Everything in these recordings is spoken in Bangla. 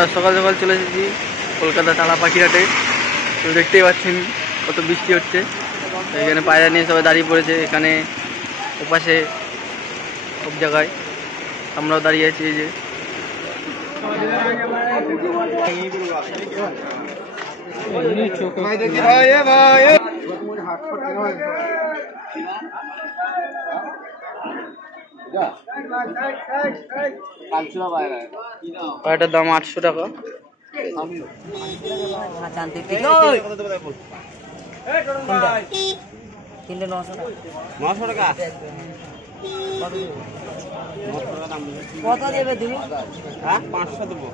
আমরা সকাল সকাল চলে এসেছি কলকাতা টালা পাখিরহাটে। তো দেখতেই পাচ্ছেন কত বৃষ্টি হচ্ছে। এখানে পায়রা নিয়ে সবাই দাঁড়িয়ে পড়েছে, এখানে ওপাশে সব জায়গায় আমরাও দাঁড়িয়ে আছি। এই যে পায়রাটার দাম 800 টাকা। তিনটে 900 টাকা। কত দেবে তুমি? হ্যাঁ 500 দেবো।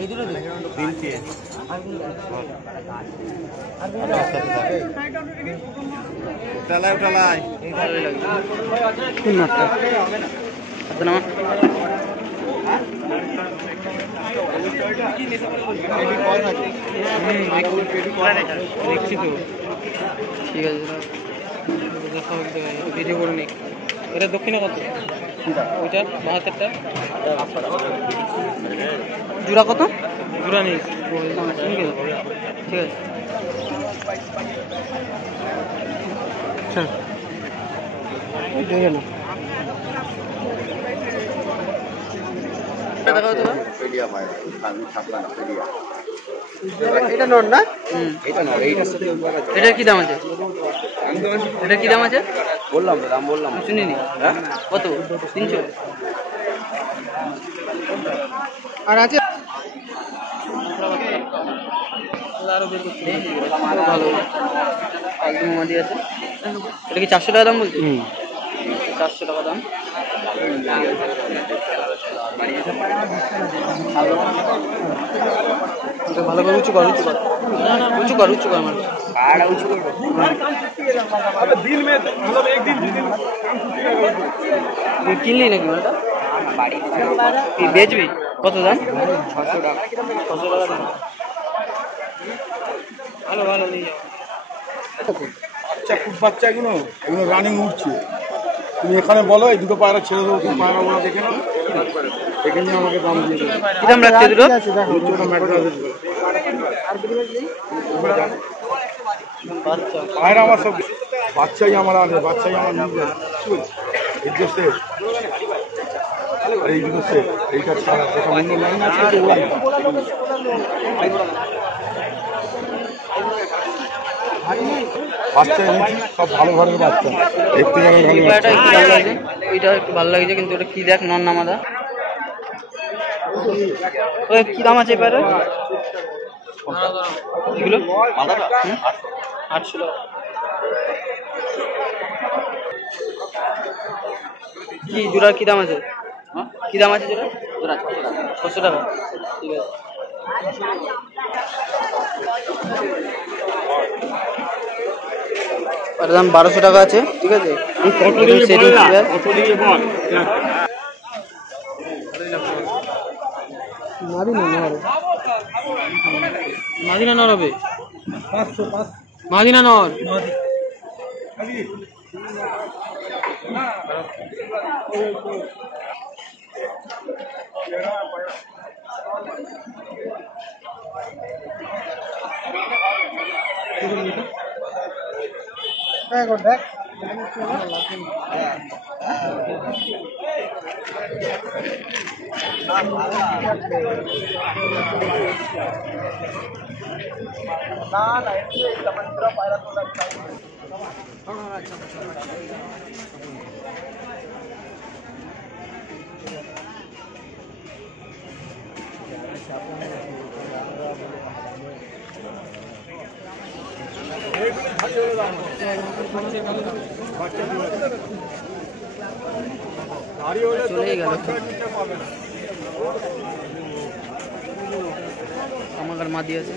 এই দুটো তিনটে টালাই টালাই দেখছি তো, ঠিক আছে ভিডিও করে নি। এটা দক্ষিণে কত? ওইটা 72টা জোড়া কত? জোড়া নেই, ঠিক আছে। এটা নর না? এটার কি দাম আছে? এটার কি দাম আছে? বললাম তো দাম বললাম, শুনিনি। কত? 300 আর আছে ভালো একদম মাটি আছে। এটা কি 400 টাকা দাম বলছি? 400 টাকা দাম। ভালো করে উঁচু কর, উঁচু কর, না না উঁচু কর, উঁচু কর, আমার উঁচু কর। কিনলি নাকি ওটা? বেচবি? কত দাম? 600 টাকা। 600 টাকা দাম। ভালো ভালো নিয়ে যাও। বাচ্চা খুব বাচ্চাগুলো এগুলো রানিং উঠছে। তুমি এখানে বলো এই দুটো পায়রা ছেড়ে দেবো, তুমি পায়রা ওরা দেখে নাও, দেখে নিয়ে আমাকে দাম দিয়ে দেবে। কি দাম রাখছে দুটো? পায়রা আমার সব বাচ্চাই আমার আছে, বাচ্চাই আমার নিজে। আর এই দুটো সেট, এইটা ছাড়া যেটা অন্য লাইন আছে বাচ্চা এনেছি, সব ভালো ঘরের বাচ্চা। দেখতে গেলে ওইটা একটু ভালো লাগছে, কিন্তু ওটা কি দেখ নন নামাদা। ওই কি দাম আছে এবারে এগুলো? 800 টাকা। কি জোড়ার কি দাম আছে? কি দাম আছে জোড়া? 600 টাকা। ঠিক আছে। আর দাম 1200 টাকা আছে, ঠিক আছে। মাদিনা নর হবে, মাদিনা নর। দেখ চলেই গেল। আমার মাদি আছে।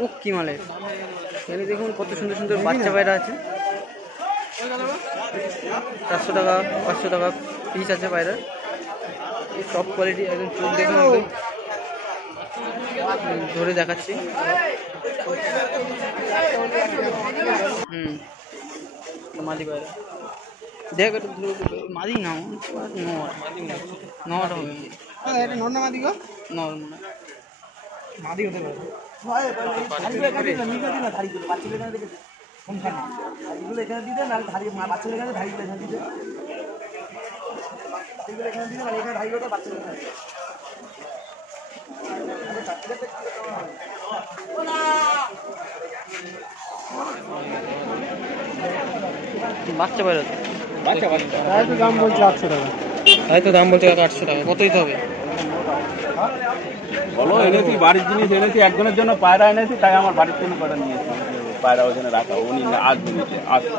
ও কি মালের, এখানে দেখুন কত সুন্দর সুন্দর বাচ্চা পায়রা আছে। 400 টাকা 500 টাকা পিস আছে পায়রা, টপ কোয়ালিটি একদম। চোখ দেখুন একদম, ধরে দেখাচ্ছি। মাদি পায়রা দেখ, মাদি না নট হবে, এটা নর না মাদি গো? নর মনে হয়। মাদি হতে পারে। বাচ্চা পায়রা তো, দাম বলছে 800 টাকা। তাই তো দাম বলছে 800 টাকা। কত দিতে হবে? বলো, এনেছি বাড়ির জিনিস এনেছি, একজনের জন্য পায়রা এনেছি, তাই আমার বাড়ির জন্য পায়রা নিয়েছি। পায়রা ওখানে রাখা, উনি আসবে নিচে আসবে।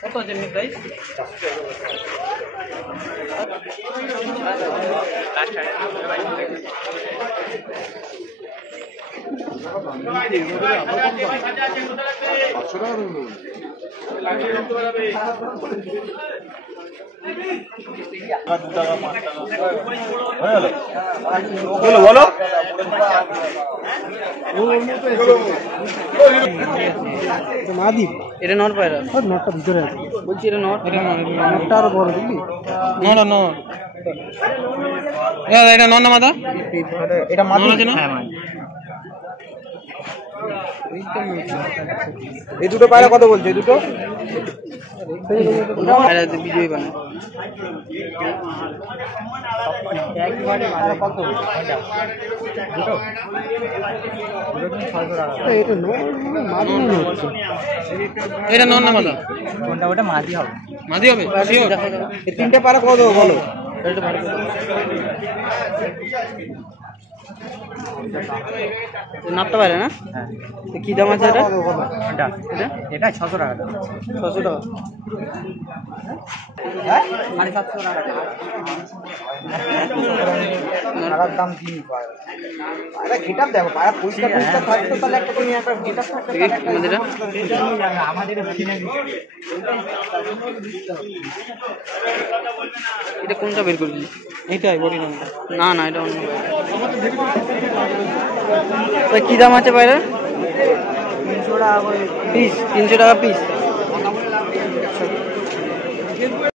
কত আছে এমনি প্রাইস? বলো মাদি এটা নর পায়রা, নটটা ভিতরে আছে। বলছি এটা নর। নটটা আরো বড় দেখবি? নর নর, এটা নর না মাদা? এটা মাদি আছে না? এই দুটো পায়রা কত বলছে? এই দুটো ভিডিও বানায়। এটা নর না মাদা? কোনটা? ওটা মাদি হবে। মাদি হবে? Sure? এই তিনটে পায়রা কত দেবো বলো? এটা ভালো করে। নাপটা পারে না? হ্যাঁ। কি দাম আছে এটা? এটা এটা এটা 600 টাকা দাম। 600 টাকা। হ্যাঁ 750 টাকা। টাকার দাম কি পায়? আরে গেটআপ দেখো, পায়রা পরিষ্কার পরিষ্কার থাকতো তাহলে একটা তুমি একটা গেটআপ থাকতো। আমাদের এটা কোনটা বের করবি? এইটাই বডি নাম্বার। না না, এটা অন্য পায়রা। কি দাম আছে পায়রা? 300 টাকা করে পিস, 300 টাকা পিস।